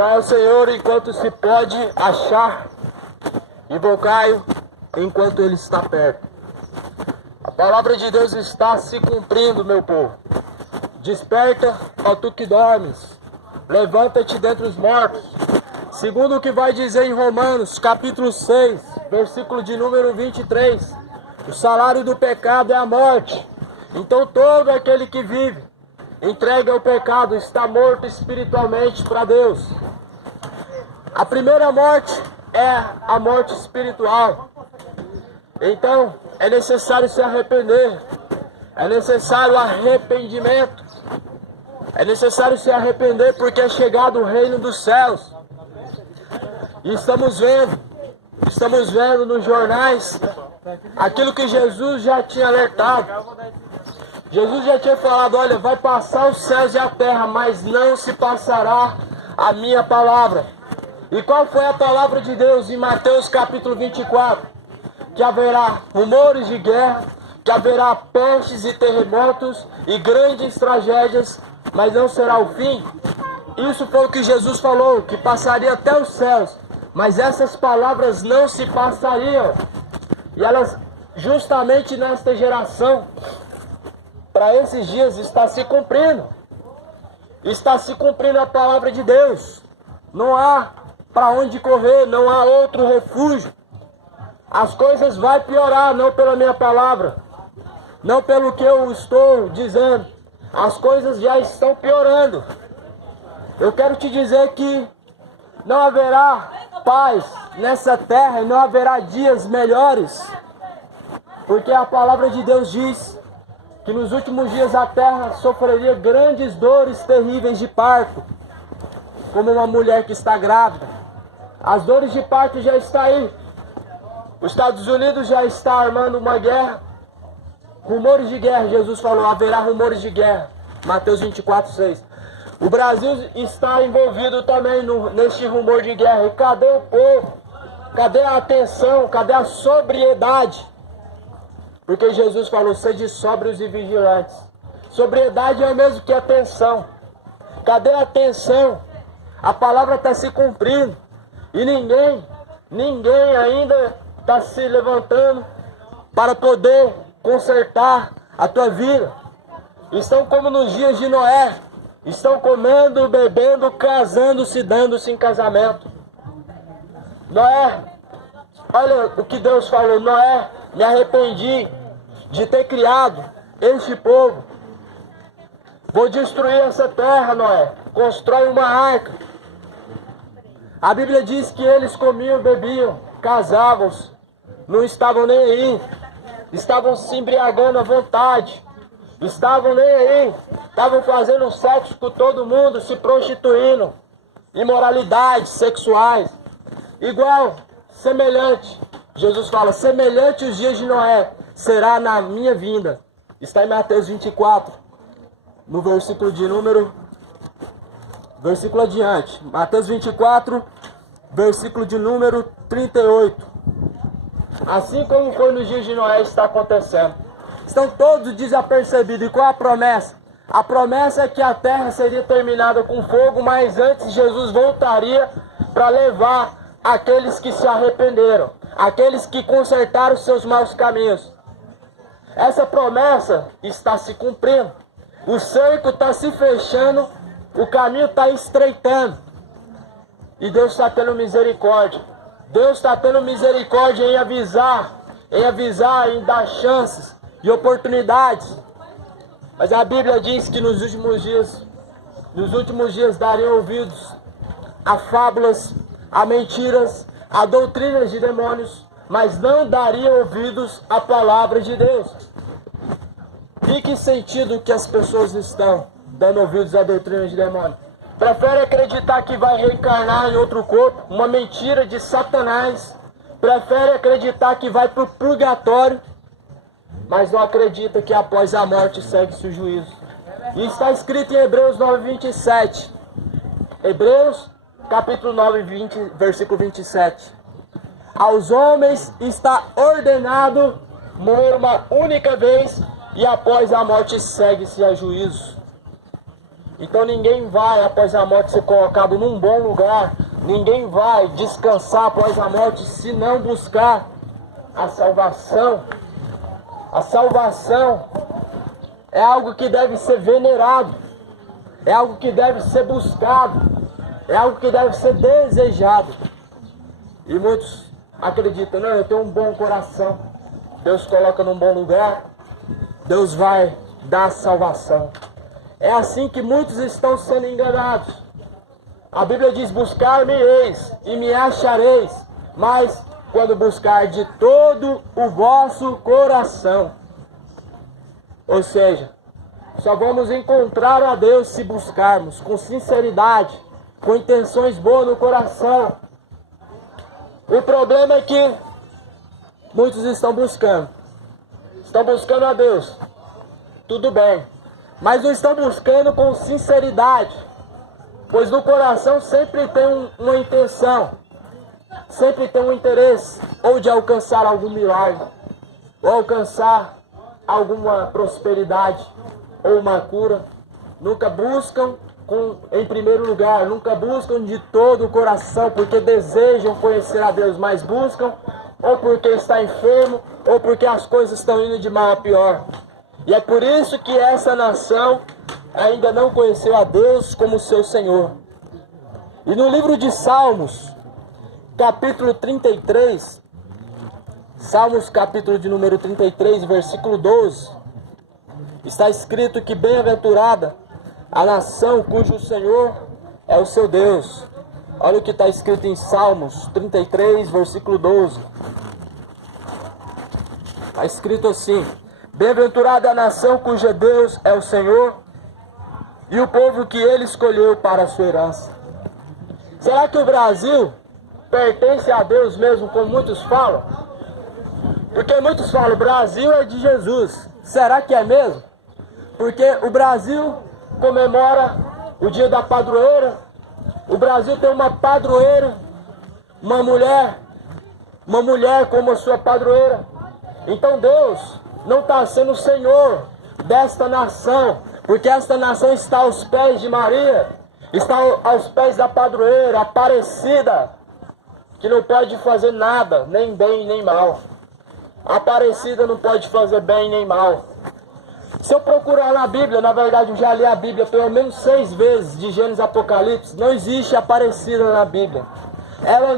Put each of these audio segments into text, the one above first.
Buscai ao Senhor enquanto se pode achar, invocai-o enquanto Ele está perto. A palavra de Deus está se cumprindo, meu povo. Desperta, ó tu que dormes, levanta-te dentre os mortos. Segundo o que vai dizer em Romanos, capítulo 6, versículo de número 23, o salário do pecado é a morte. Então todo aquele que vive, entregue ao pecado, está morto espiritualmente para Deus. A primeira morte é a morte espiritual. Então é necessário se arrepender. É necessário arrependimento. É necessário se arrepender porque é chegado o reino dos céus. E estamos vendo nos jornais aquilo que Jesus já tinha alertado. Jesus já tinha falado, olha, vai passar os céus e a terra, mas não se passará a minha palavra. E qual foi a palavra de Deus em Mateus capítulo 24? Que haverá rumores de guerra, que haverá pestes e terremotos e grandes tragédias, mas não será o fim. Isso foi o que Jesus falou, que passaria até os céus, mas essas palavras não se passariam. E elas, justamente nesta geração, para esses dias, está se cumprindo. Está se cumprindo a palavra de Deus. Não há para onde correr, não há outro refúgio. As coisas vão piorar, não pela minha palavra, não pelo que eu estou dizendo. As coisas já estão piorando. Eu quero te dizer que não haverá paz nessa terra e não haverá dias melhores. Porque a palavra de Deus diz que nos últimos dias a terra sofreria grandes dores terríveis de parto, como uma mulher que está grávida. As dores de parto já estão aí. Os Estados Unidos já está armando uma guerra. Rumores de guerra, Jesus falou, haverá rumores de guerra. Mateus 24, 6. O Brasil está envolvido também neste rumor de guerra. E cadê o povo? Cadê a atenção? Cadê a sobriedade? Porque Jesus falou, sede sóbrios e vigilantes. Sobriedade é o mesmo que atenção. Cadê a atenção? A palavra está se cumprindo. E ninguém ainda está se levantando para poder consertar a tua vida. Estão como nos dias de Noé. Estão comendo, bebendo, casando-se, dando-se em casamento. Noé, olha o que Deus falou. Noé, me arrependi de ter criado este povo. Vou destruir essa terra, Noé. Constrói uma arca. A Bíblia diz que eles comiam, bebiam, casavam-se. Não estavam nem aí. Estavam se embriagando à vontade. Estavam nem aí. Estavam fazendo sexo com todo mundo, se prostituindo. Imoralidades sexuais. Igual, semelhante. Jesus fala, semelhante os dias de Noé será na minha vinda. Está em Mateus 24, no versículo de número... Versículo adiante. Mateus 24, versículo de número 38. Assim como foi nos dias de Noé, está acontecendo. Estão todos desapercebidos. E qual a promessa? A promessa é que a terra seria terminada com fogo, mas antes Jesus voltaria para levar aqueles que se arrependeram, aqueles que consertaram seus maus caminhos. Essa promessa está se cumprindo. O cerco está se fechando, o caminho está estreitando. E Deus está tendo misericórdia. Deus está tendo misericórdia em avisar, em dar chances e oportunidades. Mas a Bíblia diz que nos últimos dias dariam ouvidos a fábulas, a mentiras, a doutrinas de demônios, mas não dariam ouvidos à palavra de Deus. E que sentido que as pessoas estão dando ouvidos à doutrina de demônios? Prefere acreditar que vai reencarnar em outro corpo, uma mentira de Satanás. Prefere acreditar que vai para o purgatório, mas não acredita que após a morte segue-se o juízo. E está escrito em Hebreus 9:27. Hebreus, capítulo 9, versículo 27. Aos homens está ordenado morrer uma única vez, e após a morte segue-se a juízo. Então ninguém vai após a morte ser colocado num bom lugar. Ninguém vai descansar após a morte se não buscar a salvação. A salvação é algo que deve ser venerado. É algo que deve ser buscado. É algo que deve ser desejado. E muitos acreditam, não, eu tenho um bom coração. Deus coloca num bom lugar. Deus vai dar salvação. É assim que muitos estão sendo enganados. A Bíblia diz, buscar-me-eis e me achareis, mas quando buscar de todo o vosso coração. Ou seja, só vamos encontrar a Deus se buscarmos com sinceridade, com intenções boas no coração. O problema é que muitos estão buscando a Deus, tudo bem, mas não estão buscando com sinceridade, pois no coração sempre tem uma intenção, sempre tem um interesse, ou de alcançar algum milagre, ou alcançar alguma prosperidade, ou uma cura. Nunca buscam em primeiro lugar, nunca buscam de todo o coração, porque desejam conhecer a Deus, mas buscam ou porque está enfermo, ou porque as coisas estão indo de mal a pior. E é por isso que essa nação ainda não conheceu a Deus como seu Senhor. E no livro de Salmos, capítulo 33, Salmos capítulo de número 33, versículo 12, está escrito que bem-aventurada a nação cujo Senhor é o seu Deus. Olha o que está escrito em Salmos 33, versículo 12. Está escrito assim: bem-aventurada a nação cujo Deus é o Senhor e o povo que ele escolheu para a sua herança. Será que o Brasil pertence a Deus mesmo, como muitos falam? Porque muitos falam, o Brasil é de Jesus. Será que é mesmo? Porque o Brasil comemora o dia da padroeira. O Brasil tem uma padroeira, uma mulher como a sua padroeira. Então Deus não está sendo o Senhor desta nação, porque esta nação está aos pés de Maria, está aos pés da padroeira, Aparecida, que não pode fazer nada, nem bem nem mal. Aparecida não pode fazer bem nem mal. Se eu procurar na Bíblia, na verdade eu já li a Bíblia pelo menos 6 vezes, de Gênesis a Apocalipse, não existe Aparecida na Bíblia. Ela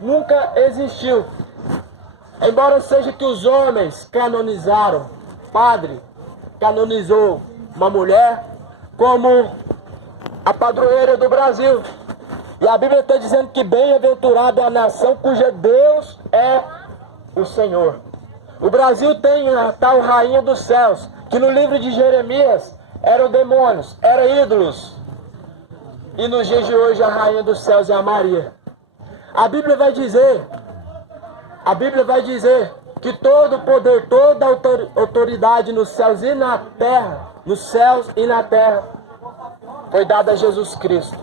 nunca existiu. Embora seja que os homens canonizaram, padre canonizou uma mulher como a padroeira do Brasil. E a Bíblia está dizendo que bem-aventurada é a nação cuja Deus é o Senhor. O Brasil tem a tal rainha dos céus, que no livro de Jeremias eram demônios, eram ídolos. E nos dias de hoje a rainha dos céus é a Maria. A Bíblia vai dizer que todo poder, toda autoridade nos céus e na terra, foi dada a Jesus Cristo.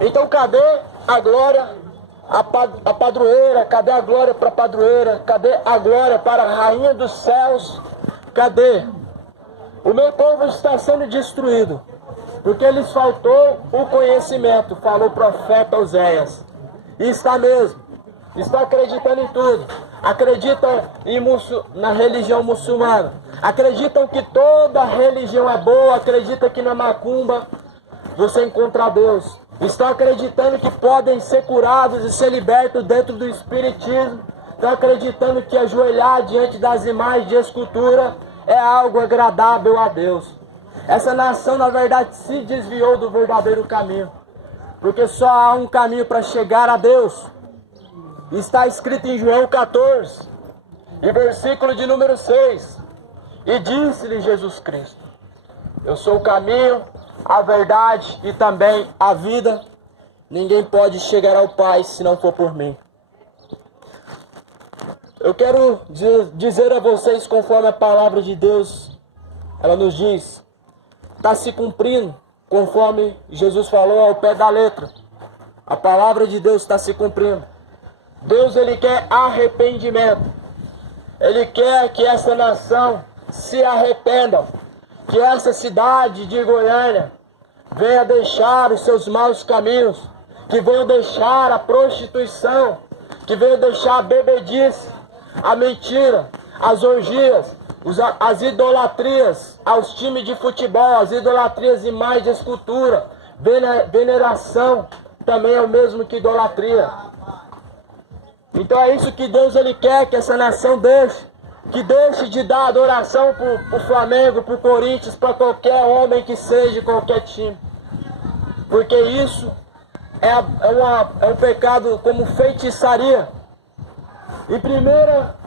Então cadê a glória, a padroeira? Cadê a glória para a padroeira? Cadê a glória para a rainha dos céus? Cadê? O meu povo está sendo destruído, porque lhes faltou o conhecimento, falou o profeta Oséias. E está mesmo. Estão acreditando em tudo. Acreditam na religião muçulmana. Acreditam que toda religião é boa. Acreditam que na macumba você encontra Deus. Estão acreditando que podem ser curados e ser libertos dentro do espiritismo. Estão acreditando que ajoelhar diante das imagens de escultura é algo agradável a Deus. Essa nação, na verdade, se desviou do verdadeiro caminho. Porque só há um caminho para chegar a Deus. Está escrito em João 14, e versículo de número 6. E disse-lhe Jesus Cristo: eu sou o caminho, a verdade e também a vida. Ninguém pode chegar ao Pai se não for por mim. Eu quero dizer a vocês, conforme a palavra de Deus, ela nos diz, está se cumprindo, conforme Jesus falou ao pé da letra. A palavra de Deus está se cumprindo. Deus, ele quer arrependimento. Ele quer que essa nação se arrependa. Que essa cidade de Goiânia venha deixar os seus maus caminhos, que venham deixar a prostituição, que venham deixar a bebedice, a mentira, as orgias, as idolatrias aos times de futebol, as idolatrias em mais de escultura, veneração também é o mesmo que idolatria. Então é isso que Deus ele quer que essa nação deixe. Que deixe de dar adoração para o Flamengo, para o Corinthians, para qualquer homem que seja, qualquer time. Porque isso é um pecado como feitiçaria. E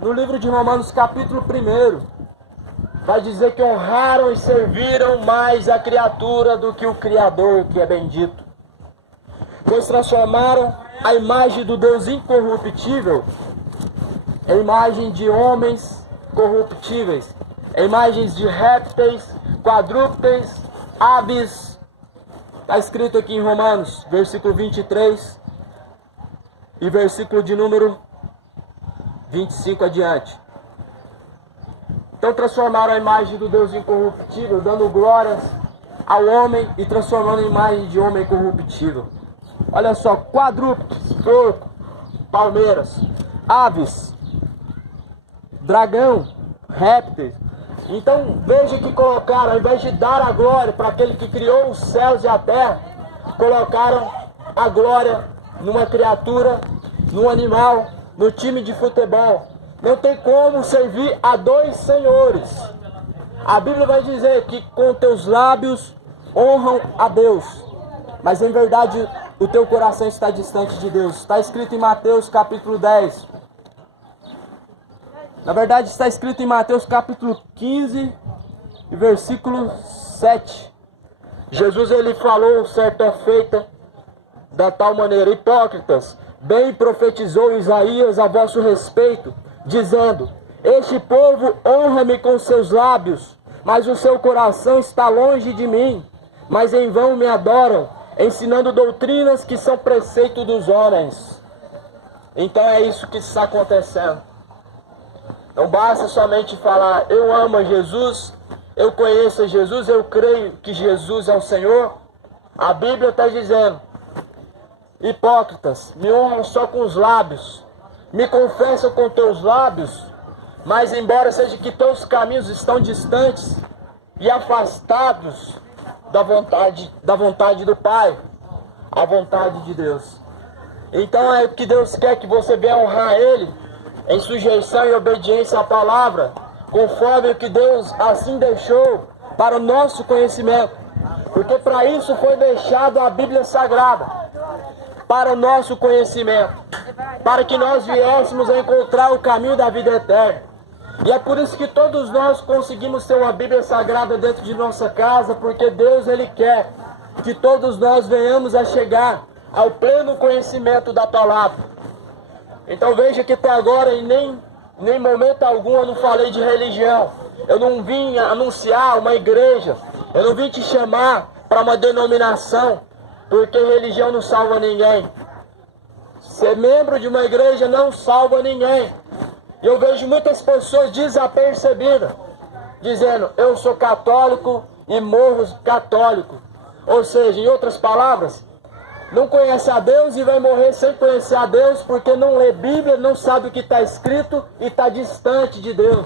no livro de Romanos, capítulo 1, vai dizer que honraram e serviram mais a criatura do que o Criador, que é bendito. Pois transformaram a imagem do Deus incorruptível em imagem de homens corruptíveis, em imagens de répteis, quadrúpedes, aves. Está escrito aqui em Romanos, versículo 23 e versículo de número 25 adiante. Então transformaram a imagem do Deus incorruptível, dando glórias ao homem e transformando a imagem de homem corruptível. Olha só, quadrúpedes, porco, palmeiras, aves, dragão, répteis. Então veja que colocaram, ao invés de dar a glória para aquele que criou os céus e a terra, colocaram a glória numa criatura, num animal, no time de futebol. Não tem como servir a dois senhores. A Bíblia vai dizer que com teus lábios honram a Deus, mas em verdade o teu coração está distante de Deus. Está escrito em Mateus capítulo 10. Na verdade está escrito em Mateus capítulo 15 e versículo 7. Jesus ele falou certa feita da tal maneira: hipócritas, bem profetizou Isaías a vosso respeito, dizendo: este povo honra-me com seus lábios, mas o seu coração está longe de mim, mas em vão me adoram, ensinando doutrinas que são preceito dos homens. Então é isso que está acontecendo. Não basta somente falar: eu amo a Jesus, eu conheço a Jesus, eu creio que Jesus é o Senhor. A Bíblia está dizendo: hipócritas, me honram só com os lábios, me confessam com teus lábios, mas embora seja que teus caminhos estão distantes e afastados da vontade do Pai, a vontade de Deus. Então é o que Deus quer, que você venha honrar Ele em sujeição e obediência à palavra, conforme o que Deus assim deixou para o nosso conhecimento. Porque para isso foi deixado a Bíblia Sagrada, para o nosso conhecimento, para que nós viéssemos a encontrar o caminho da vida eterna. E é por isso que todos nós conseguimos ter uma Bíblia Sagrada dentro de nossa casa, porque Deus ele quer que todos nós venhamos a chegar ao pleno conhecimento da palavra. Então veja que até agora em nem momento algum eu não falei de religião. Eu não vim anunciar uma igreja, eu não vim te chamar para uma denominação, porque religião não salva ninguém. Ser membro de uma igreja não salva ninguém. E eu vejo muitas pessoas desapercebidas, dizendo: eu sou católico e morro católico. Ou seja, em outras palavras, não conhece a Deus e vai morrer sem conhecer a Deus, porque não lê Bíblia, não sabe o que está escrito e está distante de Deus.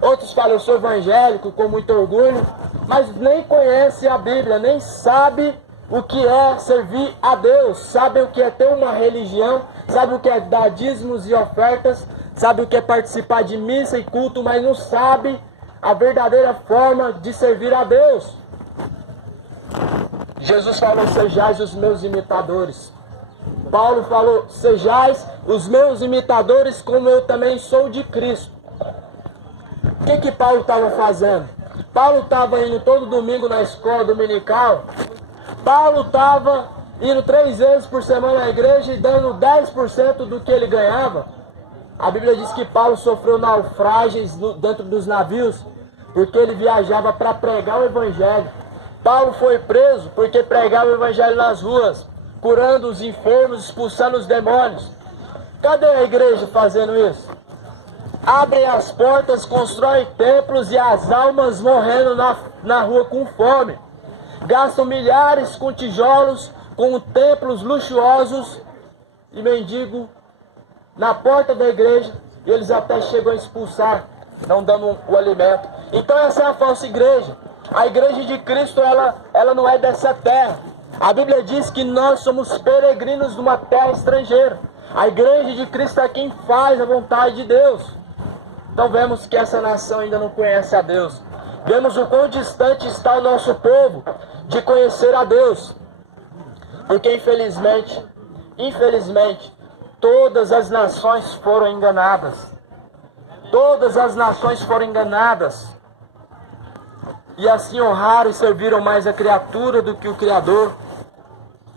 Outros falam: eu sou evangélico, com muito orgulho, mas nem conhece a Bíblia, nem sabe o que é servir a Deus, sabe o que é ter uma religião, sabe o que é dar dízimos e ofertas, sabe o que é participar de missa e culto, mas não sabe a verdadeira forma de servir a Deus. Jesus falou: sejais os meus imitadores. Paulo falou: sejais os meus imitadores, como eu também sou de Cristo. O que Paulo estava fazendo? Paulo estava indo todo domingo na escola dominical. Paulo estava indo 3 vezes por semana à igreja e dando 10% do que ele ganhava. A Bíblia diz que Paulo sofreu naufrágios dentro dos navios, porque ele viajava para pregar o Evangelho. Paulo foi preso porque pregava o Evangelho nas ruas, curando os enfermos, expulsando os demônios. Cadê a igreja fazendo isso? Abrem as portas, constroem templos e as almas morrendo na rua com fome. gastam milhares com tijolos, com templos luxuosos e mendigo na porta da igreja, e eles até chegam a expulsar, não dando o alimento. Então essa é a falsa igreja. A igreja de Cristo, ela não é dessa terra. A Bíblia diz que nós somos peregrinos de uma terra estrangeira. A igreja de Cristo é quem faz a vontade de Deus. Então vemos que essa nação ainda não conhece a Deus. Vemos o quão distante está o nosso povo de conhecer a Deus. Porque infelizmente, todas as nações foram enganadas. Todas as nações foram enganadas. E assim honraram e serviram mais a criatura do que o Criador,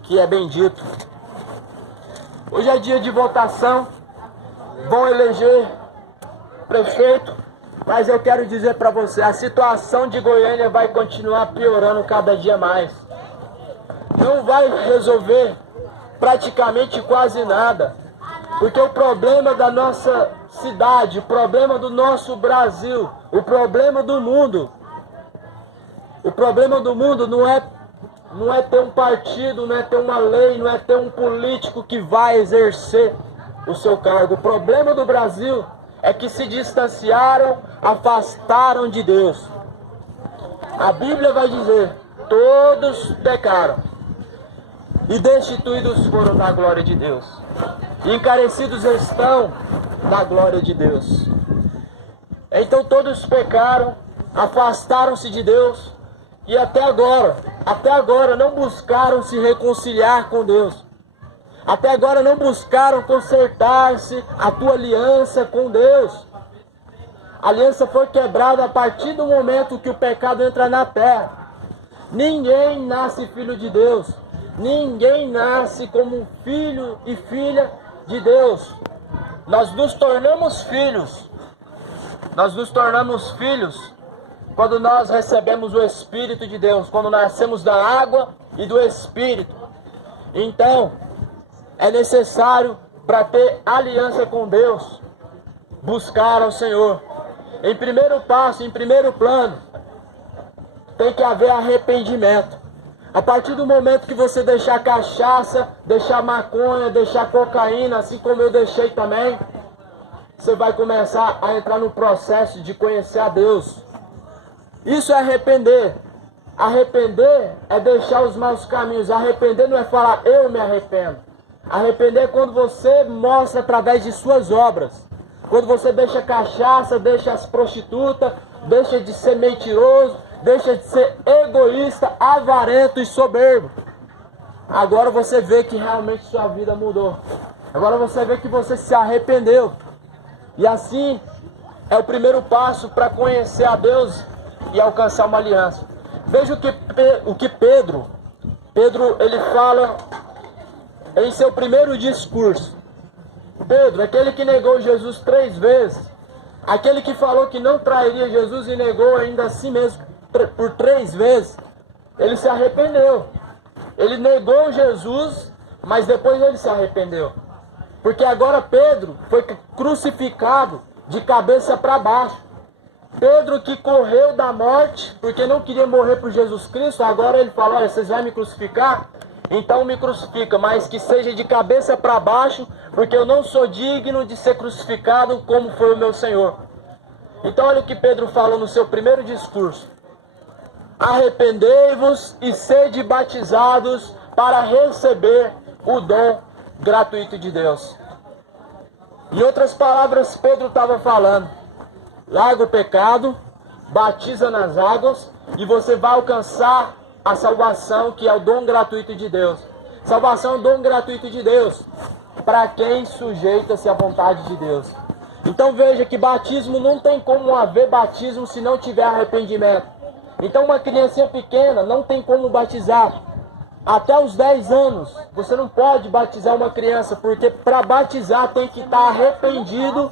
que é bendito. Hoje é dia de votação. Vão eleger prefeito. Mas eu quero dizer para você, a situação de Goiânia vai continuar piorando cada dia mais. Não vai resolver praticamente quase nada. Porque o problema da nossa cidade, o problema do nosso Brasil, o problema do mundo não é ter um partido, não é ter uma lei, não é ter um político que vai exercer o seu cargo. O problema do Brasil é que se distanciaram, afastaram de Deus. A Bíblia vai dizer, todos pecaram e destituídos foram da glória de Deus. E encarecidos estão da glória de Deus. Então todos pecaram, afastaram-se de Deus e até agora não buscaram se reconciliar com Deus. Até agora não buscaram consertar-se a tua aliança com Deus. A aliança foi quebrada a partir do momento que o pecado entra na terra. Ninguém nasce filho de Deus. Ninguém nasce como filho e filha de Deus. Nós nos tornamos filhos. Nós nos tornamos filhos quando nós recebemos o Espírito de Deus. Quando nascemos da água e do Espírito. Então, é necessário, para ter aliança com Deus, buscar ao Senhor. Em primeiro passo, em primeiro plano, tem que haver arrependimento. A partir do momento que você deixar cachaça, deixar maconha, deixar cocaína, assim como eu deixei também, você vai começar a entrar no processo de conhecer a Deus. Isso é arrepender. Arrepender é deixar os maus caminhos. Arrepender não é falar, eu me arrependo. Arrepender é quando você mostra através de suas obras. Quando você deixa cachaça, deixa as prostitutas, deixa de ser mentiroso, deixa de ser egoísta, avarento e soberbo. Agora você vê que realmente sua vida mudou. Agora você vê que você se arrependeu. E assim é o primeiro passo para conhecer a Deus e alcançar uma aliança. Veja o que Pedro ele fala em seu primeiro discurso. Pedro, aquele que negou Jesus 3 vezes, aquele que falou que não trairia Jesus e negou ainda a si mesmo por 3 vezes, ele se arrependeu. Ele negou Jesus, mas depois ele se arrependeu. Porque agora Pedro foi crucificado de cabeça para baixo. Pedro que correu da morte, porque não queria morrer por Jesus Cristo, agora ele fala, olha, vocês vão me crucificar? Então me crucifica, mas que seja de cabeça para baixo, porque eu não sou digno de ser crucificado como foi o meu Senhor. Então olha o que Pedro falou no seu primeiro discurso. Arrependei-vos e sede batizados para receber o dom gratuito de Deus. Em outras palavras, Pedro estava falando, larga o pecado, batiza nas águas e você vai alcançar a salvação, que é o dom gratuito de Deus. Salvação é o dom gratuito de Deus para quem sujeita-se à vontade de Deus. Então veja que batismo não tem como haver batismo se não tiver arrependimento. Então uma criancinha pequena não tem como batizar. Até os 10 anos você não pode batizar uma criança, porque para batizar tem que estar arrependido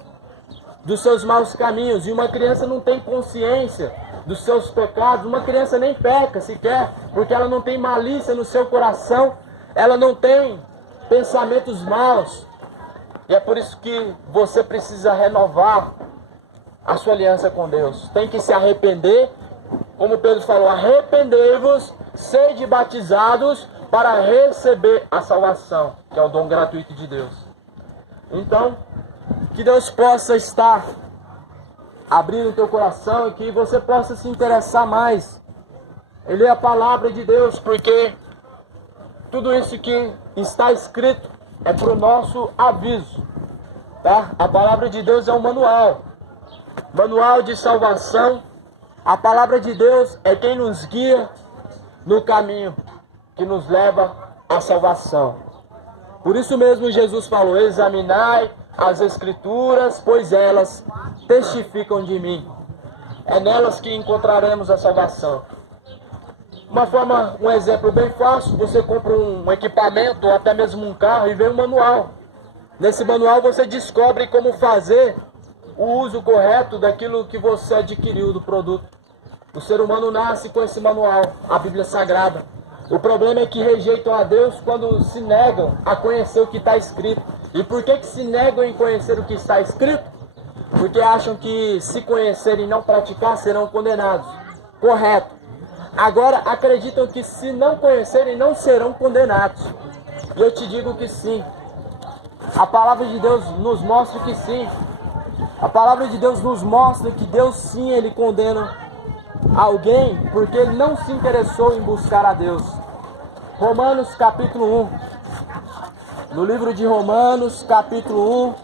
dos seus maus caminhos. E uma criança não tem consciência dos seus pecados. Uma criança nem peca sequer, porque ela não tem malícia no seu coração, ela não tem pensamentos maus. E é por isso que você precisa renovar a sua aliança com Deus. Tem que se arrepender, como Pedro falou, arrependei-vos sede batizados para receber a salvação, que é o dom gratuito de Deus. Então, que Deus possa estar abrindo o teu coração e que você possa se interessar mais em ler a palavra de Deus, porque tudo isso que está escrito é para o nosso aviso, tá? A palavra de Deus é um manual de salvação. A palavra de Deus é quem nos guia no caminho que nos leva à salvação. Por isso mesmo Jesus falou: examinai as Escrituras, pois elas testificam de mim. É nelas que encontraremos a salvação. Um exemplo bem fácil: você compra um equipamento ou até mesmo um carro e vem um manual. Nesse manual você descobre como fazer o uso correto daquilo que você adquiriu do produto. O ser humano nasce com esse manual, a Bíblia Sagrada. O problema é que rejeitam a Deus quando se negam a conhecer o que está escrito. E por que se negam em conhecer o que está escrito? Porque acham que se conhecerem e não praticar serão condenados. Correto. Agora acreditam que se não conhecerem não serão condenados. E eu te digo que sim. A palavra de Deus nos mostra que sim. A palavra de Deus nos mostra que Deus sim, Ele condena alguém porque ele não se interessou em buscar a Deus. Romanos capítulo 1. No livro de Romanos capítulo 1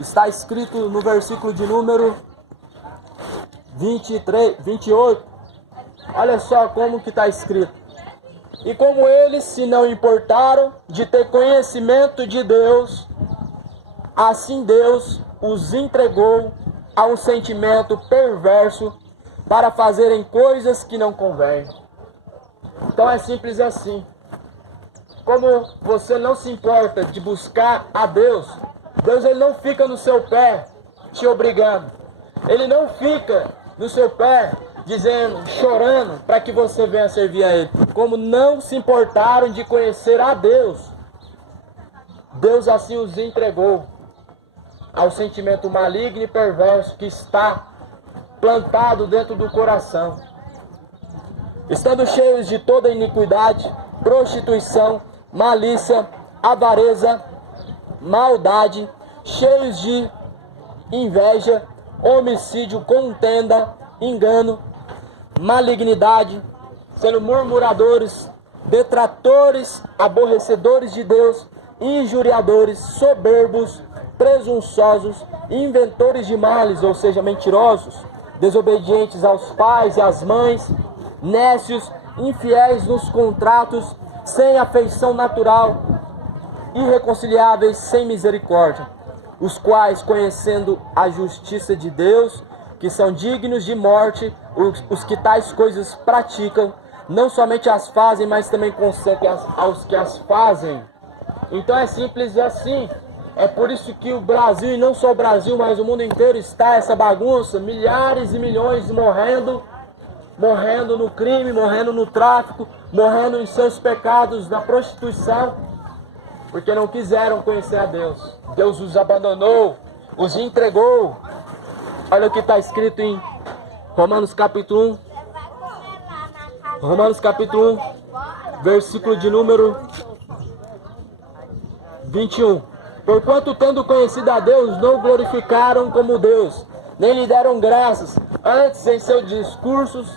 está escrito no versículo de número 28. Olha só como que está escrito: e como eles se não importaram de ter conhecimento de Deus, assim Deus os entregou a um sentimento perverso para fazerem coisas que não convêm. Então é simples assim. Como você não se importa de buscar a Deus, Deus ele não fica no seu pé te obrigando. Ele não fica no seu pé dizendo, chorando para que você venha servir a Ele. Como não se importaram de conhecer a Deus, Deus assim os entregou ao sentimento maligno e perverso que está plantado dentro do coração. Estando cheios de toda iniquidade, prostituição, malícia, avareza, maldade, cheios de inveja, homicídio, contenda, engano, malignidade, sendo murmuradores, detratores, aborrecedores de Deus, injuriadores, soberbos, presunçosos, inventores de males, ou seja, mentirosos, desobedientes aos pais e às mães, nécios, infiéis nos contratos, sem afeição natural, irreconciliáveis, sem misericórdia, os quais, conhecendo a justiça de Deus, que são dignos de morte, os que tais coisas praticam, não somente as fazem, mas também consentem aos que as fazem. Então é simples assim. É por isso que o Brasil, e não só o Brasil, mas o mundo inteiro está essa bagunça, milhares e milhões morrendo no crime, morrendo no tráfico, morrendo em seus pecados, na prostituição, porque não quiseram conhecer a Deus. Deus os abandonou, os entregou. Olha o que está escrito em Romanos capítulo 1. Romanos capítulo 1, versículo de número 21. Porquanto, tendo conhecido a Deus, não o glorificaram como Deus, nem lhe deram graças. Antes, em seus discursos,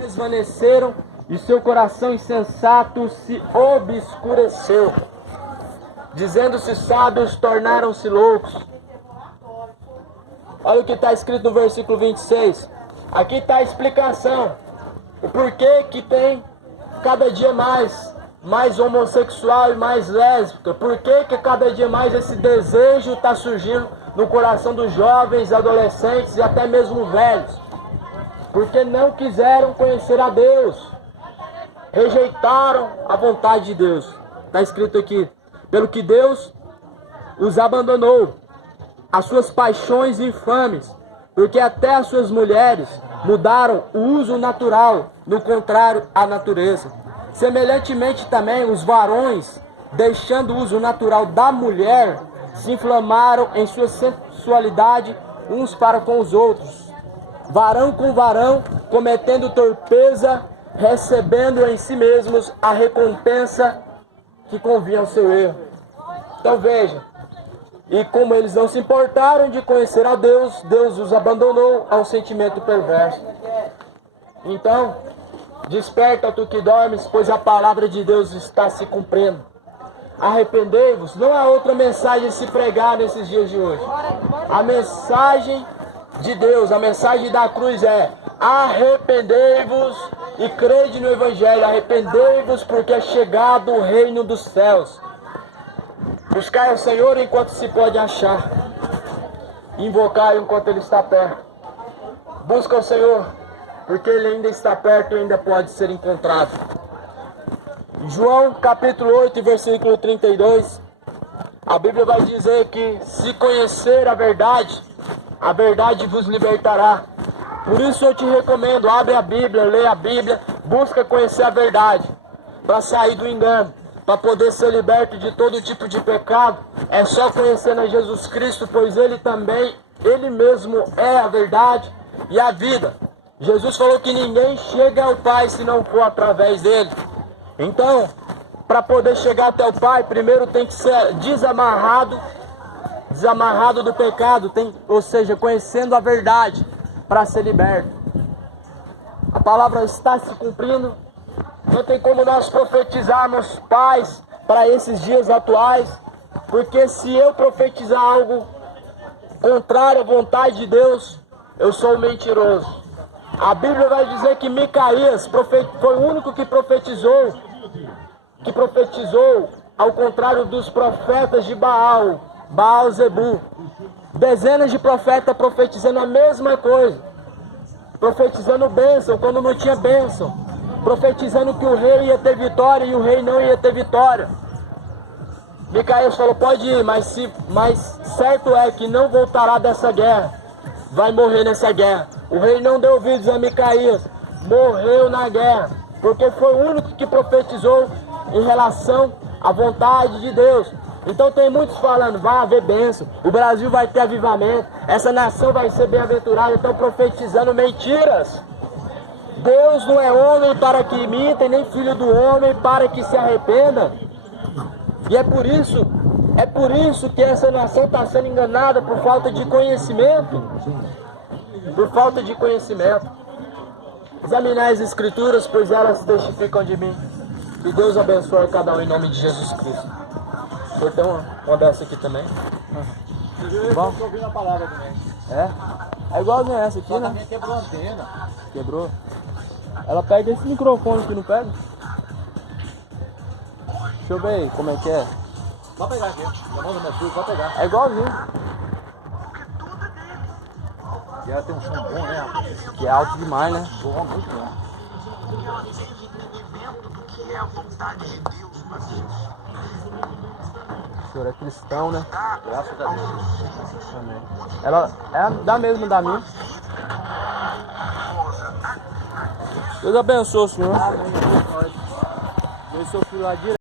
desvaneceram, e seu coração insensato se obscureceu. Dizendo-se sábios, tornaram-se loucos. Olha o que está escrito no versículo 26. Aqui está a explicação. O porquê que tem cada dia mais homossexual e mais lésbica. Por que cada dia mais esse desejo está surgindo no coração dos jovens, adolescentes e até mesmo velhos? Porque não quiseram conhecer a Deus. Rejeitaram a vontade de Deus. Está escrito aqui: pelo que Deus os abandonou, as suas paixões infames, porque até as suas mulheres mudaram o uso natural, no contrário à natureza. Semelhantemente também os varões, deixando o uso natural da mulher, se inflamaram em sua sensualidade uns para com os outros, varão com varão, cometendo torpeza recebendo em si mesmos a recompensa que convinha ao seu erro. Então veja, e como eles não se importaram de conhecer a Deus, Deus os abandonou ao sentimento perverso. Então, desperta tu que dormes, pois a palavra de Deus está se cumprindo. Arrependei-vos, não há outra mensagem a se pregar nesses dias de hoje. A mensagem de Deus, a mensagem da cruz é: arrependei-vos e crede no Evangelho. Arrependei-vos porque é chegado o reino dos céus. Buscai o Senhor enquanto se pode achar. Invocai enquanto Ele está perto. Busca o Senhor, porque Ele ainda está perto e ainda pode ser encontrado. João capítulo 8, versículo 32. A Bíblia vai dizer que se conhecer a verdade vos libertará. Por isso eu te recomendo, abre a Bíblia, lê a Bíblia, busca conhecer a verdade, para sair do engano. Para poder ser liberto de todo tipo de pecado, é só conhecendo a Jesus Cristo, pois Ele mesmo é a verdade e a vida. Jesus falou que ninguém chega ao Pai se não for através dele. Então, para poder chegar até o Pai, primeiro tem que ser desamarrado do pecado, ou seja, conhecendo a verdade, para ser liberto. A palavra está se cumprindo. Não tem como nós profetizarmos paz para esses dias atuais, porque se eu profetizar algo contrário à vontade de Deus, eu sou um mentiroso. A Bíblia vai dizer que Micaías foi o único que profetizou ao contrário dos profetas de Baal Zebu. Dezenas de profetas profetizando a mesma coisa, profetizando bênção quando não tinha bênção, profetizando que o rei ia ter vitória e o rei não ia ter vitória. Micaías falou: pode ir, mas certo é que não voltará dessa guerra, vai morrer nessa guerra. O rei não deu ouvidos a Micaías, morreu na guerra, porque foi o único que profetizou em relação à vontade de Deus. Então tem muitos falando: vai haver bênção, o Brasil vai ter avivamento, essa nação vai ser bem-aventurada. Estão profetizando mentiras. Deus não é homem para que imite, nem filho do homem para que se arrependa. E é por isso que essa nação está sendo enganada por falta de conhecimento. Por falta de conhecimento. Examinai as Escrituras, pois elas testificam de mim. Que Deus abençoe cada um em nome de Jesus Cristo. Eu tenho uma dessa aqui também. Bom, eu ouvi na palavra também. É igualzinho essa aqui, né? Também quebrou a antena. Quebrou. Ela pega esse microfone aqui, não pega? Deixa eu ver aí como é que é. Pode pegar aqui. Já manda meu filho, pode pegar. É igualzinho. E ela tem um som bom, né, rapaz? Que é alto demais, né? Bom, muito bom. O senhor é cristão, né? Graças a Deus. Amém. Ela é da mesma da minha. Deus abençoe o senhor. Amém. Deus seu filho lá direto.